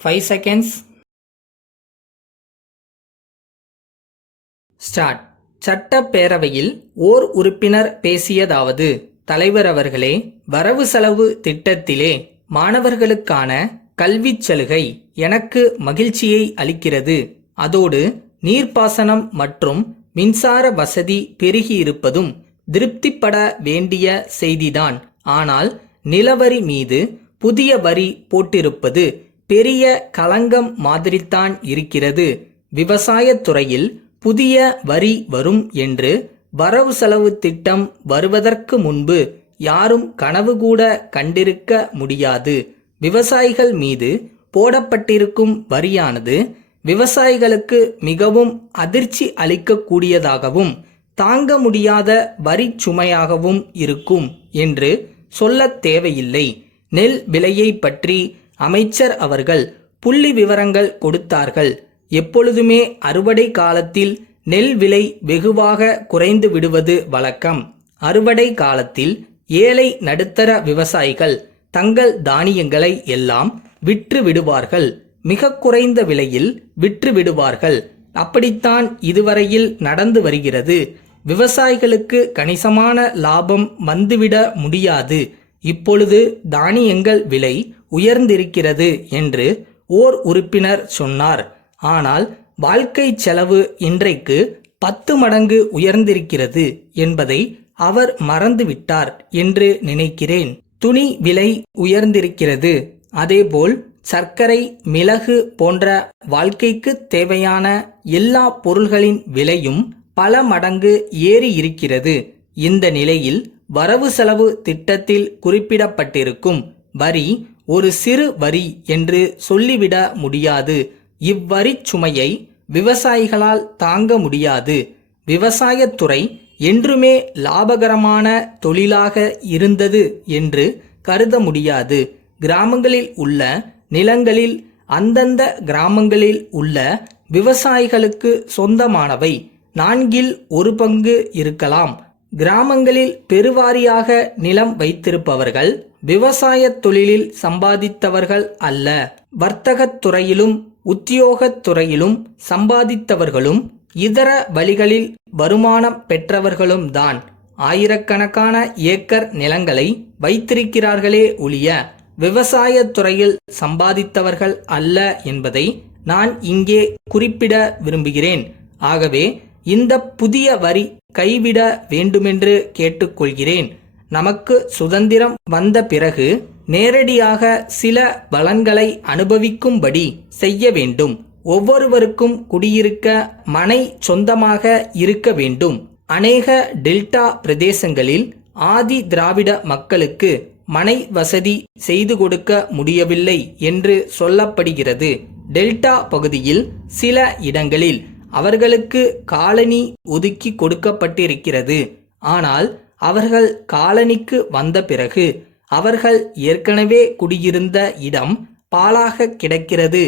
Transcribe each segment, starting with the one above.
5 seconds. Start. சட்டப்பேரவையில் ஓர் உறுப்பினர் பேசியதாவது: தலைவர் அவர்களே, வரவு செலவு திட்டத்திலே மாணவர்களுக்கான கல்விச் சலுகை எனக்கு மகிழ்ச்சியை அளிக்கிறது. அதோடு நீர்ப்பாசனம் மற்றும் மின்சார வசதி பெருகியிருப்பதும் திருப்திப்பட வேண்டிய செய்திதான். ஆனால் நிலவரி மீது புதிய வரி போட்டிருப்பது பெரிய களங்கம் மாதிரித்தான் இருக்கிறது. விவசாயத்துறையில் புதிய வரி வரும் என்று வரவு செலவு திட்டம் வருவதற்கு முன்பு யாரும் கனவு கூட கண்டிருக்க முடியாது. விவசாயிகள் மீது போடப்பட்டிருக்கும் வரியானது விவசாயிகளுக்கு மிகவும் அதிர்ச்சி அளிக்கக்கூடியதாகவும் தாங்க முடியாத வரி சுமையாகவும் இருக்கும் என்று சொல்லத் தேவையில்லை. நெல் விலையை பற்றி அமைச்சர் அவர்கள் புள்ளி விவரங்கள் கொடுத்தார்கள். எப்பொழுதுமே அறுவடை காலத்தில் நெல் விலை வெகுவாக குறைந்து விடுவது வழக்கம். அறுவடை காலத்தில் ஏழை நடுத்தர விவசாயிகள் தங்கள் தானியங்களை எல்லாம் விற்று விடுவார்கள். மிக குறைந்த விலையில் விற்று விடுவார்கள். அப்படித்தான் இதுவரையில் நடந்து வருகிறது. விவசாயிகளுக்கு கணிசமான லாபம் வந்துவிட முடியாது. இப்பொழுது தானியங்கள் விலை உயர்ந்திருக்கிறது என்று ஓர் உறுப்பினர் சொன்னார். ஆனால் வாழ்க்கை செலவு இன்றைக்கு 10 மடங்கு உயர்ந்திருக்கிறது என்பதை அவர் மறந்துவிட்டார் என்று நினைக்கிறேன். துணி விலை உயர்ந்திருக்கிறது. அதேபோல் சர்க்கரை, மிளகு போன்ற வாழ்க்கைக்கு தேவையான எல்லா பொருள்களின் விலையும் பல மடங்கு ஏறி இருக்கிறது. இந்த நிலையில் வரவு செலவு திட்டத்தில் குறிப்பிடப்பட்டிருக்கும் வரி ஒரு சிறு வரி என்று சொல்லிவிட முடியாது. இவ்வரி சுமையை விவசாயிகளால் தாங்க முடியாது. விவசாயத்துறை என்றுமே லாபகரமான தொழிலாக இருந்தது என்று கருத முடியாது. கிராமங்களில் உள்ள நிலங்களில் அந்தந்த கிராமங்களில் உள்ள விவசாயிகளுக்கு சொந்தமானவை 1/4 பங்கு இருக்கலாம். கிராமங்களில் பெருவாரியாக நிலம் வைத்திருப்பவர்கள் விவசாய தொழிலில் சம்பாதித்தவர்கள் அல்ல. வர்த்தகத் துறையிலும் உத்தியோகத் துறையிலும் சம்பாதித்தவர்களும் இதர வழிகளில் வருமானம் பெற்றவர்களும் தான். ஆயிரக்கணக்கான ஏக்கர் நிலங்களை வைத்திருக்கிறார்களே ஒழிய விவசாயத் துறையில் சம்பாதித்தவர்கள் அல்ல என்பதை நான் இங்கே குறிப்பிட விரும்புகிறேன். ஆகவே இந்த புதிய வரி கைவிட வேண்டுமென்று கேட்டுக்கொள்கிறேன். நமக்கு சுதந்திரம் வந்த பிறகு நேரடியாக சில பலன்களை அனுபவிக்கும்படி செய்ய வேண்டும். ஒவ்வொருவருக்கும் குடியிருக்க மனை சொந்தமாக இருக்க வேண்டும். அநேக டெல்டா பிரதேசங்களில் ஆதி திராவிட மக்களுக்கு மனை வசதி செய்து கொடுக்க முடியவில்லை என்று சொல்லப்படுகிறது. டெல்டா பகுதியில் சில இடங்களில் அவர்களுக்கு காலனி ஒதுக்கி கொடுக்கப்பட்டிருக்கிறது. ஆனால் அவர்கள் காலனிக்கு வந்த பிறகு அவர்கள் ஏற்கனவே குடியிருந்த இடம் பாழாக கிடக்கிறது.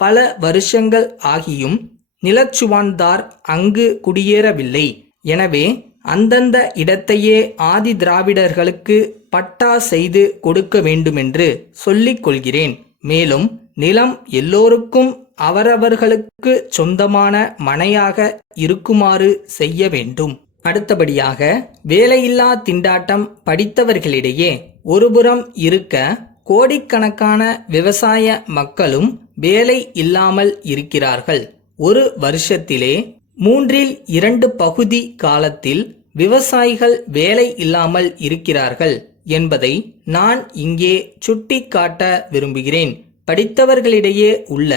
பல வருஷங்கள் ஆகியும் நிலச்சுவான்தார் அங்கு குடியேறவில்லை. எனவே அந்தந்த இடத்தையே ஆதி திராவிடர்களுக்கு பட்டா செய்து கொடுக்க வேண்டுமென்று சொல்லிக் கொள்கிறேன். மேலும் நிலம் எல்லோருக்கும் அவரவர்களுக்கு சொந்தமான மனையாக இருக்குமாறு செய்ய வேண்டும். அடுத்தபடியாக வேலையில்லா திண்டாட்டம் படித்தவர்களிடையே ஒருபுறம் இருக்க, கோடிக்கணக்கான விவசாய மக்களும் வேலை இல்லாமல் இருக்கிறார்கள். ஒரு வருஷத்திலே 2/3 பகுதி காலத்தில் விவசாயிகள் வேலை இல்லாமல் இருக்கிறார்கள் என்பதை நான் இங்கே சுட்டிக்காட்ட விரும்புகிறேன். படித்தவர்களிடையே உள்ள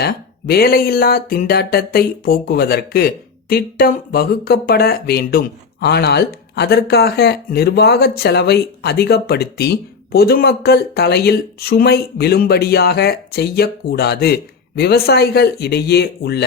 வேலையில்லா திண்டாட்டத்தை போக்குவதற்கு திட்டம் வகுக்கப்பட வேண்டும். ஆனால் அதற்காக நிர்வாகச் செலவை அதிகப்படுத்தி பொதுமக்கள் தலையில் சுமை விழும்படியாக செய்யக்கூடாது. விவசாயிகள் இடையே உள்ள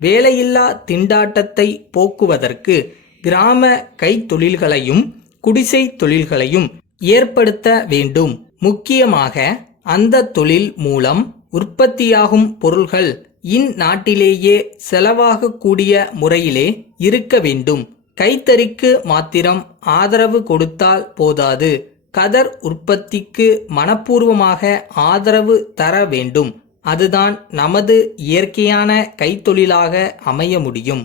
வேலையில்லா திண்டாட்டத்தை போக்குவதற்கு கிராம கைத்தொழில்களையும் குடிசை தொழில்களையும் ஏற்படுத்த வேண்டும். முக்கியமாக அந்த தொழில் மூலம் உற்பத்தியாகும் பொருள்கள் இந்நாட்டிலேயே செலவாகக்கூடிய முறையிலே இருக்க வேண்டும். கைத்தறிக்கு மாத்திரம் ஆதரவு கொடுத்தால் போதாது. கதர் உற்பத்திக்கு மனப்பூர்வமாக ஆதரவு தர வேண்டும். அதுதான் நமது இயற்கையான கைத்தொழிலாக அமைய முடியும்.